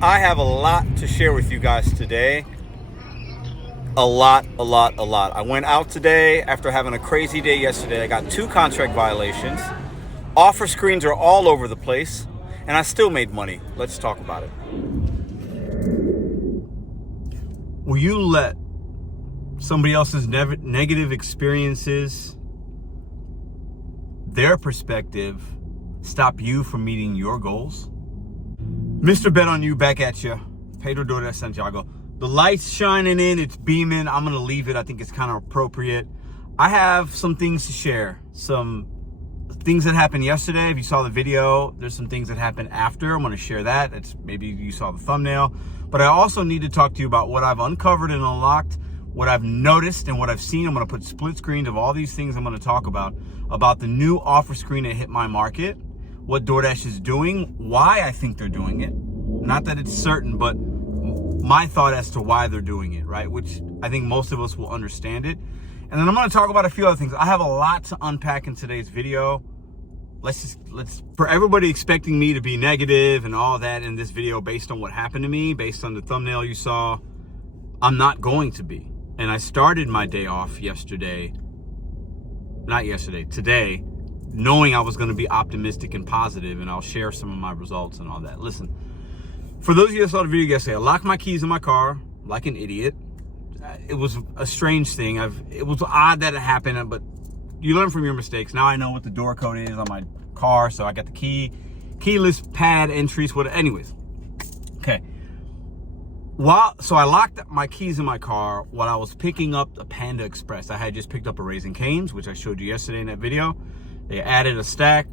I have a lot to share with you guys today. A lot. I went out today after having a crazy day yesterday. I got 2 contract violations. Offer screens are all over the place, and I still made money. Let's talk about it. Will you let somebody else's negative experiences, their perspective, stop you from meeting your goals? Mr.BetonYou back at you. Pedro Doordash Santiago. The light's shining in, it's beaming. I'm gonna leave it. I think it's kind of appropriate. I have some things to share. Some things that happened yesterday. If you saw the video, there's some things that happened after. I'm gonna share that. It's maybe you saw the thumbnail. But I also need to talk to you about what I've uncovered and unlocked, what I've noticed and what I've seen. I'm gonna put split screens of all these things I'm gonna talk about the new offer screen that hit my market, what DoorDash is doing, why I think they're doing it. Not that it's certain, but my thought as to why they're doing it, right? Which I think most of us will understand it. And then I'm going to talk about a few other things. I have a lot to unpack in today's video. Let's for everybody expecting me to be negative and all that in this video based on what happened to me, based on the thumbnail you saw, I'm not going to be. And I started my day off today, knowing I was going to be optimistic and positive, and I'll share some of my results and all that. Listen, for those of you that saw the video yesterday, I locked my keys in my car like an idiot. It was a strange thing. It was odd that it happened, but you learn from your mistakes. Now I know what the door code is on my car, so I got the keyless pad entries. Anyways, okay. So I locked my keys in my car while I was picking up the Panda Express. I had just picked up a Raising Cane's, which I showed you yesterday in that video. They added a stack.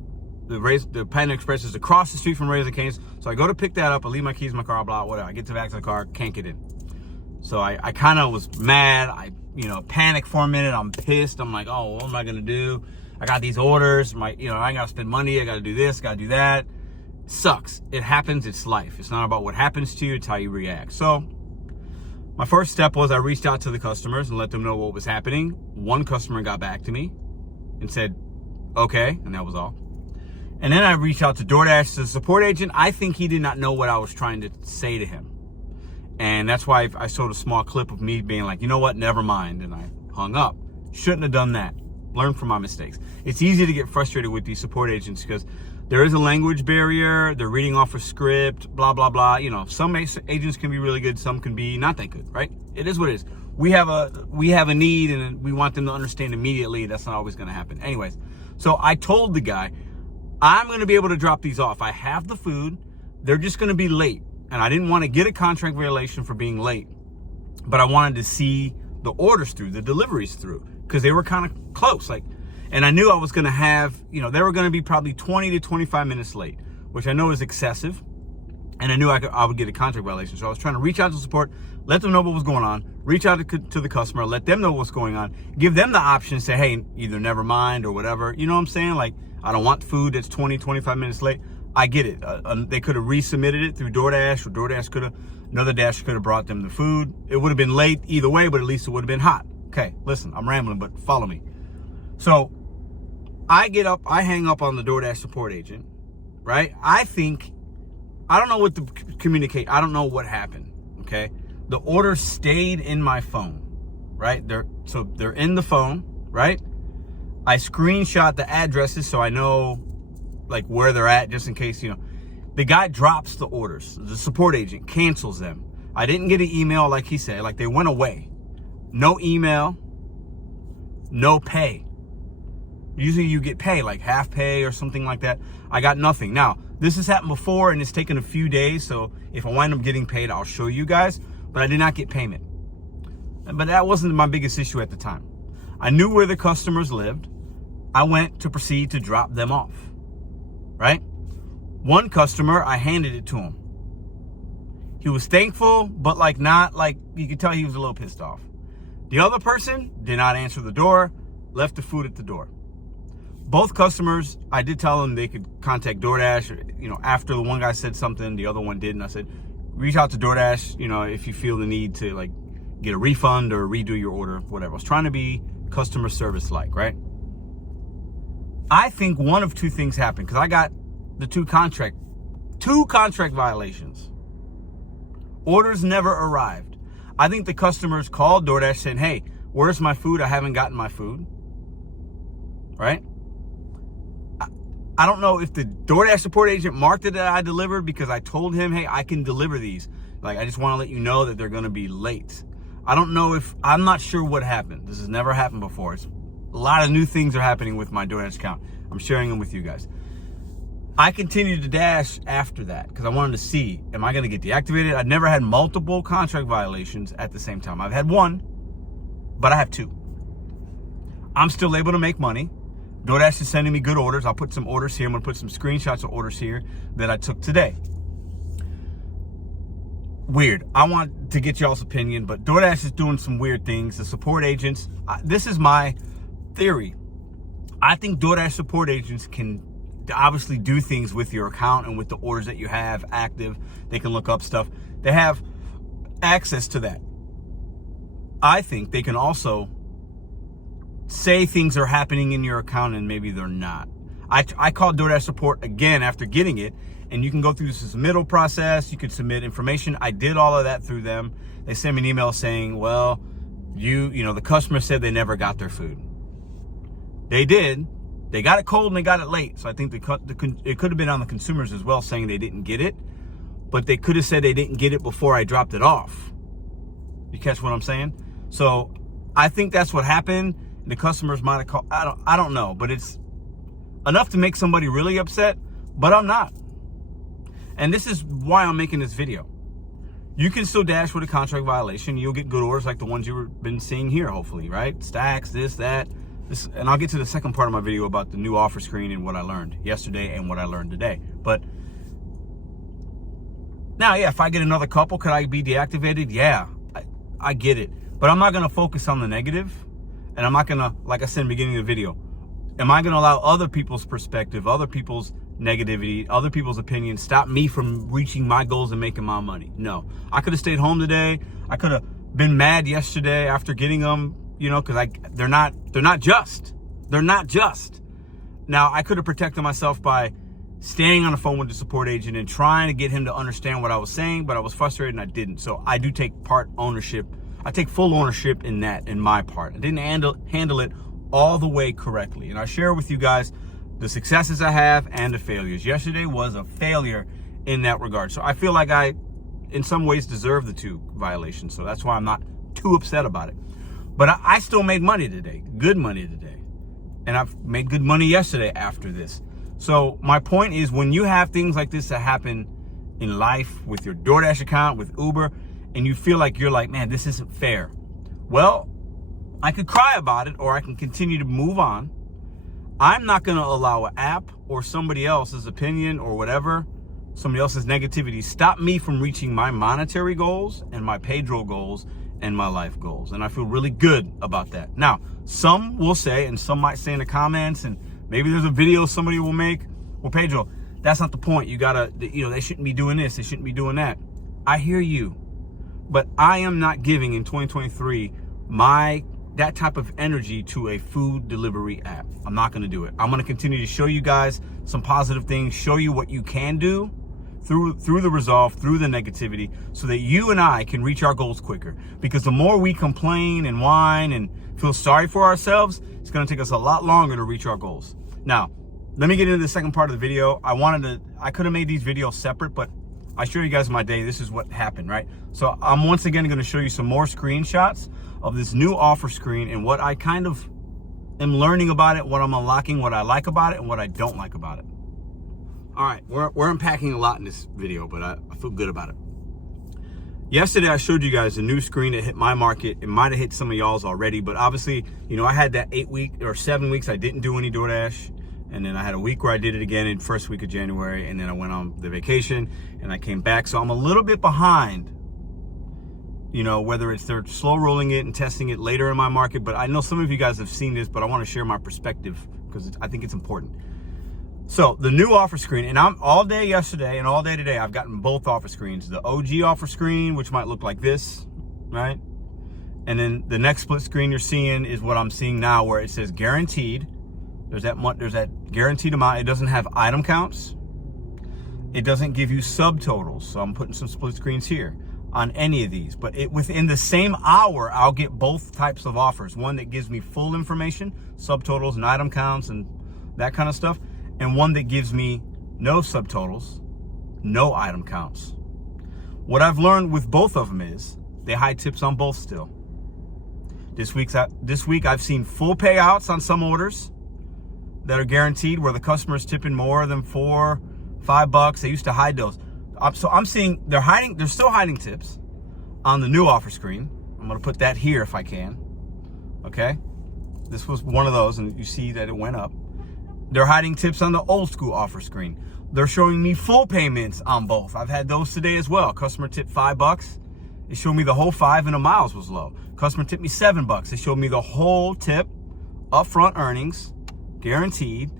The Panda Express is across the street from Raising Cane's. So I go to pick that up. I leave my keys in my car, blah, whatever. I get to the back of the car, can't get in. So I kind of was mad. I panicked for a minute. I'm pissed. I'm like, oh, what am I going to do? I got these orders. I got to spend money. I got to do this, got to do that. It sucks. It happens. It's life. It's not about what happens to you. It's how you react. So my first step was I reached out to the customers and let them know what was happening. One customer got back to me and said, okay, and that was all. And then I reached out to DoorDash, the support agent. I think he did not know what I was trying to say to him. And that's why I showed a small clip of me being like, you know what, never mind. And I hung up. Shouldn't have done that. Learn from my mistakes. It's easy to get frustrated with these support agents because there is a language barrier. They're reading off a script, blah, blah, blah. Some agents can be really good. Some can be not that good, right? It is what it is. We have a need and we want them to understand immediately. That's not always going to happen. Anyways, so I told the guy, I'm going to be able to drop these off. I have the food. They're just going to be late. And I didn't want to get a contract violation for being late. But I wanted to see the orders through, the deliveries through, because they were kind of close. And I knew I was going to have, they were going to be probably 20 to 25 minutes late, which I know is excessive. And I knew I would get a contract violation. So I was trying to reach out to support, let them know what was going on, reach out to the customer, let them know what's going on, give them the option, say, hey, either never mind or whatever. You know what I'm saying? Like, I don't want food that's 20, 25 minutes late. I get it. They could have resubmitted it through DoorDash, or another Dash could have brought them the food. It would have been late either way, but at least it would have been hot. Okay, listen, I'm rambling, but follow me. So I hang up on the DoorDash support agent, right? I don't know what to communicate. I don't know what happened, okay? The order stayed in my phone, right? They're in the phone, right? I screenshot the addresses so I know like where they're at, just in case, the guy drops the orders. The support agent cancels them. I didn't get an email like he said, like they went away. No email, no pay. Usually you get pay, like half pay or something like that. I got nothing. Now, this has happened before and it's taken a few days. So if I wind up getting paid, I'll show you guys, but I did not get payment. But that wasn't my biggest issue at the time. I knew where the customers lived. I went to proceed to drop them off. Right? One customer, I handed it to him. He was thankful, but you could tell he was a little pissed off. The other person did not answer the door, left the food at the door. Both customers, I did tell them they could contact DoorDash. After the one guy said something, the other one didn't. I said, reach out to DoorDash, if you feel the need to get a refund or redo your order, whatever. I was trying to be customer service right? I think one of two things happened because I got the two contract violations. Orders never arrived. I think the customers called DoorDash saying, hey, where's my food? I haven't gotten my food. Right? I don't know if the DoorDash support agent marked it that I delivered because I told him, hey, I can deliver these. Like, I just want to let you know that they're going to be late. I don't know if, I'm not sure what happened. This has never happened before. A lot of new things are happening with my DoorDash account. I'm sharing them with you guys. I continued to dash after that because I wanted to see, am I going to get deactivated? I've never had multiple contract violations at the same time. I've had one, but I have two. I'm still able to make money. DoorDash is sending me good orders. I'll put some orders here. I'm going to put some screenshots of orders here that I took today. Weird. I want to get y'all's opinion, but DoorDash is doing some weird things. The support agents, this is my theory. I think DoorDash support agents can obviously do things with your account and with the orders that you have active. They can look up stuff. They have access to that. I think they can also say things are happening in your account and maybe they're not. I called DoorDash support again after getting it, and you can go through this submittal process. You could submit information. I did all of that through them. They sent me an email saying, well, you know, the customer said they never got their food. They did. They got it cold and they got it late. So I think it could have been on the consumers as well, saying they didn't get it, but they could have said they didn't get it before I dropped it off. You catch what I'm saying? So I think that's what happened. The customers might have called. I don't know, but it's enough to make somebody really upset, but I'm not. And this is why I'm making this video. You can still dash with a contract violation. You'll get good orders like the ones you've been seeing here, hopefully, right? Stacks, this, that. This, and I'll get to the second part of my video about the new offer screen and what I learned yesterday and what I learned today. But now, yeah, if I get another couple, could I be deactivated? Yeah, I get it. But I'm not going to focus on the negative. And I'm not going to, like I said in the beginning of the video, am I going to allow other people's perspective, other people's negativity, other people's opinions stop me from reaching my goals and making my money? No. I could have stayed home today. I could have been mad yesterday after getting them, you know, because they're not just. They're not just. Now, I could have protected myself by staying on the phone with the support agent and trying to get him to understand what I was saying, but I was frustrated and I didn't. So I do take part ownership. I take full ownership in that, in my part. I didn't handle it all the way correctly. And I share with you guys the successes I have and the failures. Yesterday was a failure in that regard. So I feel like I, in some ways, deserve the 2 violations. So that's why I'm not too upset about it. But I still made money today, good money today. And I've made good money yesterday after this. So my point is, when you have things like this that happen in life with your DoorDash account, with Uber, and you feel like you're like, man, this isn't fair. Well, I could cry about it or I can continue to move on. I'm not going to allow an app or somebody else's opinion or whatever, somebody else's negativity, stop me from reaching my monetary goals and my Pedro goals and my life goals. And I feel really good about that. Now, some will say, and some might say in the comments, and maybe there's a video somebody will make, well, Pedro, that's not the point. You gotta, you know, they shouldn't be doing this. They shouldn't be doing that. I hear you. But I am not giving in 2023 that type of energy to a food delivery app. I'm not going to do it. I'm going to continue to show you guys some positive things, show you what you can do through the resolve, through the negativity, so that you and I can reach our goals quicker. Because the more we complain and whine and feel sorry for ourselves, it's going to take us a lot longer to reach our goals. Now, let me get into the second part of the video. I could have made these videos separate, but I show you guys my day. This is what happened, right? So I'm once again going to show you some more screenshots of this new offer screen and what I kind of am learning about it, what I'm unlocking, what I like about it, and what I don't like about it. All right, we're unpacking a lot in this video, but I feel good about it. Yesterday, I showed you guys a new screen that hit my market. It might have hit some of y'all's already, but obviously, you know, I had that 7 weeks I didn't do any DoorDash. And then I had a week where I did it again in first week of January. And then I went on the vacation and I came back. So I'm a little bit behind, you know, whether it's they're slow rolling it and testing it later in my market. But I know some of you guys have seen this, but I want to share my perspective because I think it's important. So the new offer screen, and I'm all day yesterday and all day today, I've gotten both offer screens. The OG offer screen, which might look like this, right? And then the next split screen you're seeing is what I'm seeing now, where it says guaranteed. There's that guaranteed amount. It doesn't have item counts. It doesn't give you subtotals. So I'm putting some split screens here. on any of these, but within the same hour, I'll get both types of offers. One that gives me full information, subtotals and item counts and that kind of stuff, and one that gives me no subtotals, no item counts. What I've learned with both of them is they hide tips on both still. This week I've seen full payouts on some orders that are guaranteed, where the customer's tipping more than $4-5. They used to hide those. So I'm seeing they're still hiding tips on the new offer screen. I'm gonna put that here if I can. Okay, this was one of those, and you see that it went up. They're hiding tips on the old school offer screen. They're showing me full payments on both. I've had those today as well. Customer tipped $5. It showed me the whole 5 and the miles was low. Customer tipped me $7. It showed me the whole tip, upfront earnings, guaranteed.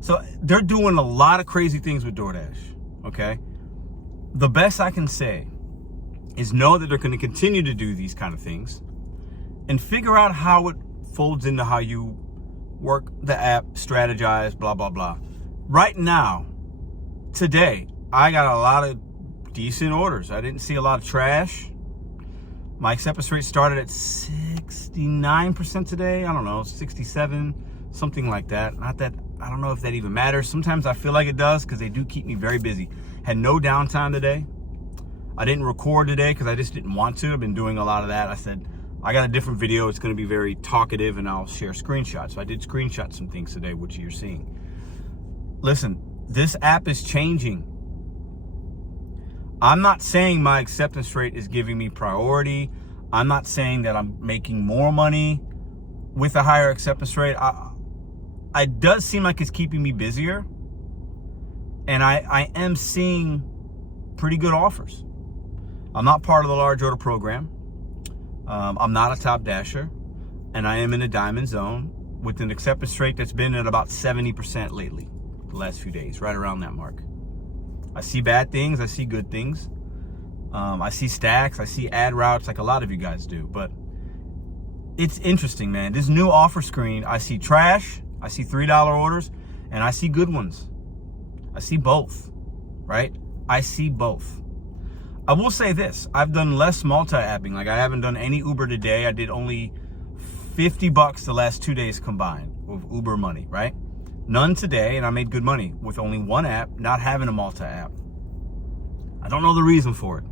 So they're doing a lot of crazy things with DoorDash, okay? The best I can say is know that they're going to continue to do these kind of things and figure out how it folds into how you work the app, strategize, blah, blah, blah. Right now, today, I got a lot of decent orders. I didn't see a lot of trash. My acceptance rate started at 69% today. I don't know, 67, something like that. Not that, I don't know if that even matters. Sometimes I feel like it does because they do keep me very busy. Had no downtime today. I didn't record today because I just didn't want to. I've been doing a lot of that. I said, I got a different video. It's going to be very talkative and I'll share screenshots. So I did screenshot some things today, which you're seeing. Listen, this app is changing. I'm not saying my acceptance rate is giving me priority. I'm not saying that I'm making more money with a higher acceptance rate. It does seem like it's keeping me busier. And I am seeing pretty good offers. I'm not part of the large order program. I'm not a top dasher. And I am in a diamond zone with an acceptance rate that's been at about 70% lately, the last few days, right around that mark. I see bad things. I see good things. I see stacks. I see ad routes like a lot of you guys do. But it's interesting, man. This new offer screen, I see trash. I see $3 orders. And I see good ones. I see both, right? I see both. I will say this. I've done less multi-apping. Like I haven't done any Uber today. I did only $50 the last 2 days combined with Uber money, right? None today, and I made good money with only one app, not having a multi-app. I don't know the reason for it.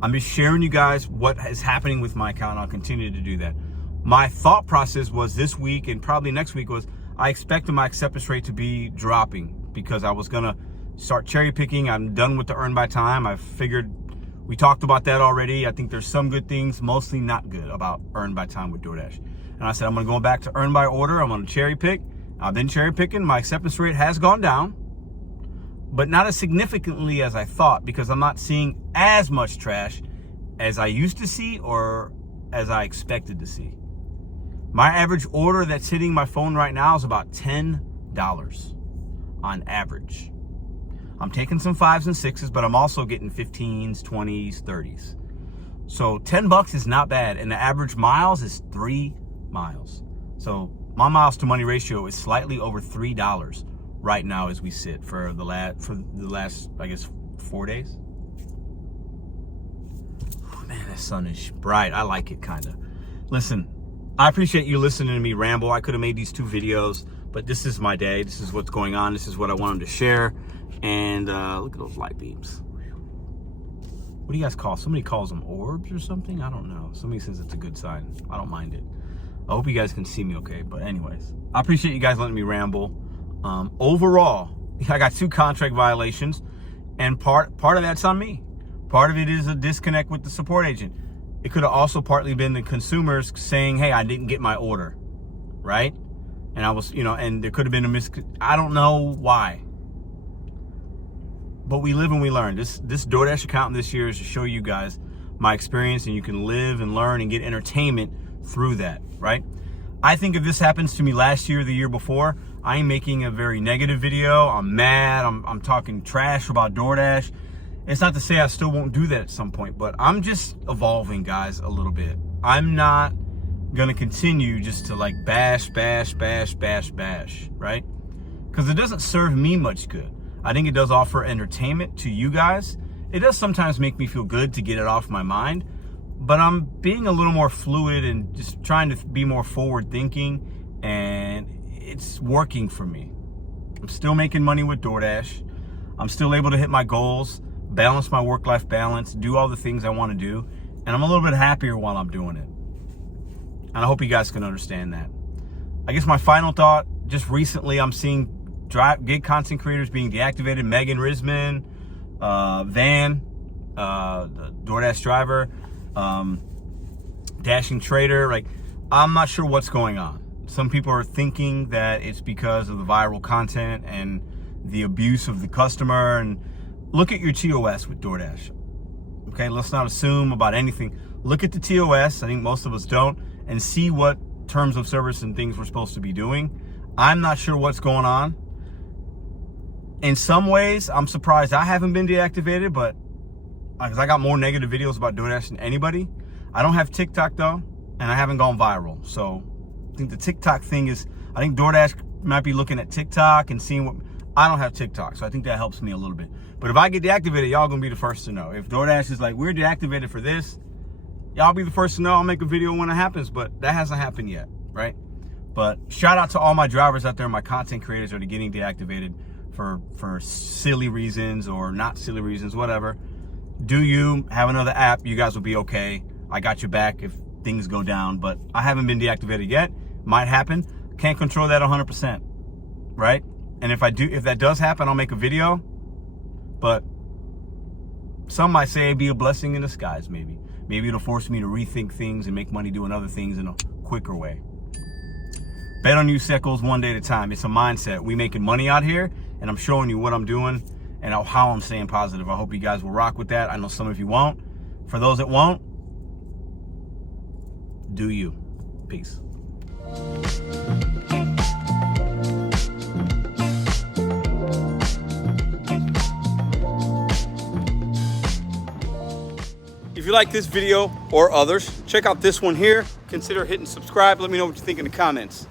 I'm just sharing you guys what is happening with my account, and I'll continue to do that. My thought process was this week and probably next week was I expected my acceptance rate to be dropping because I was going to start cherry picking. I'm done with the earn by time. I figured we talked about that already. I think there's some good things, mostly not good about earn by time with DoorDash. And I said, I'm going to go back to earn by order. I'm going to cherry pick. I've been cherry picking. My acceptance rate has gone down, but not as significantly as I thought because I'm not seeing as much trash as I used to see or as I expected to see. My average order that's hitting my phone right now is about $10 on average. I'm taking some 5s and 6s, but I'm also getting 15s, 20s, 30s. So $10 is not bad, and the average miles is 3 miles. So my miles to money ratio is slightly over $3 right now as we sit for the last I guess 4 days. Oh man, that sun is bright. I like it kind of. Listen, I appreciate you listening to me ramble. I could have made these 2 videos, but this is my day. This is what's going on. This is what I wanted to share. And look at those light beams. What do you guys call? Somebody calls them orbs or something? I don't know. Somebody says it's a good sign. I don't mind it. I hope you guys can see me okay. But anyways, I appreciate you guys letting me ramble. Overall, I got 2 contract violations, and part of that's on me. Part of it is a disconnect with the support agent. It could have also partly been the consumers saying, hey, I didn't get my order, right? And I was, and there could have been I don't know why. But we live and we learn. This DoorDash account this year is to show you guys my experience, and you can live and learn and get entertainment through that, right? I think if this happens to me last year or the year before, I'm making a very negative video. I'm mad. I'm talking trash about DoorDash. It's not to say I still won't do that at some point, but I'm just evolving, guys, a little bit. I'm not going to continue just to like bash, right? Because it doesn't serve me much good. I think it does offer entertainment to you guys, It does sometimes make me feel good to get it off my mind, but I'm being a little more fluid and just trying to be more forward thinking, and it's working for me. I'm still making money with DoorDash. I'm still able to hit my goals, balance my work-life balance, do all the things I want to do, and I'm a little bit happier while I'm doing it. And I hope you guys can understand that. I guess my final thought, just recently I'm seeing gig content creators being deactivated. Megan Risman, Van, the DoorDash driver, Dashing Trader. Like, I'm not sure what's going on. Some people are thinking that it's because of the viral content and the abuse of the customer. And look at your TOS with DoorDash. Okay, let's not assume about anything. Look at the TOS. I think most of us don't, and see what terms of service and things we're supposed to be doing. I'm not sure what's going on. In some ways, I'm surprised I haven't been deactivated, but because I got more negative videos about DoorDash than anybody. I don't have TikTok though, and I haven't gone viral. So I think the TikTok thing is, I think DoorDash might be looking at TikTok and seeing what, I don't have TikTok, so I think that helps me a little bit. But if I get deactivated, y'all gonna be the first to know. If DoorDash is like, we're deactivated for this, y'all be the first to know. I'll make a video when it happens, but that hasn't happened yet, right? But shout out to all my drivers out there, my content creators that are getting deactivated for silly reasons or not silly reasons, whatever. Do you have another app? You guys will be okay. I got your back if things go down, but I haven't been deactivated yet. Might happen. Can't control that 100%, right? And if that does happen, I'll make a video. But some might say it'd be a blessing in disguise, maybe. Maybe it'll force me to rethink things and make money doing other things in a quicker way. Bet on you Seckles one day at a time. It's a mindset. We making money out here, and I'm showing you what I'm doing and how I'm staying positive. I hope you guys will rock with that. I know some of you won't. For those that won't, do you. Peace. If you like this video or others, check out this one here. Consider hitting subscribe. Let me know what you think in the comments.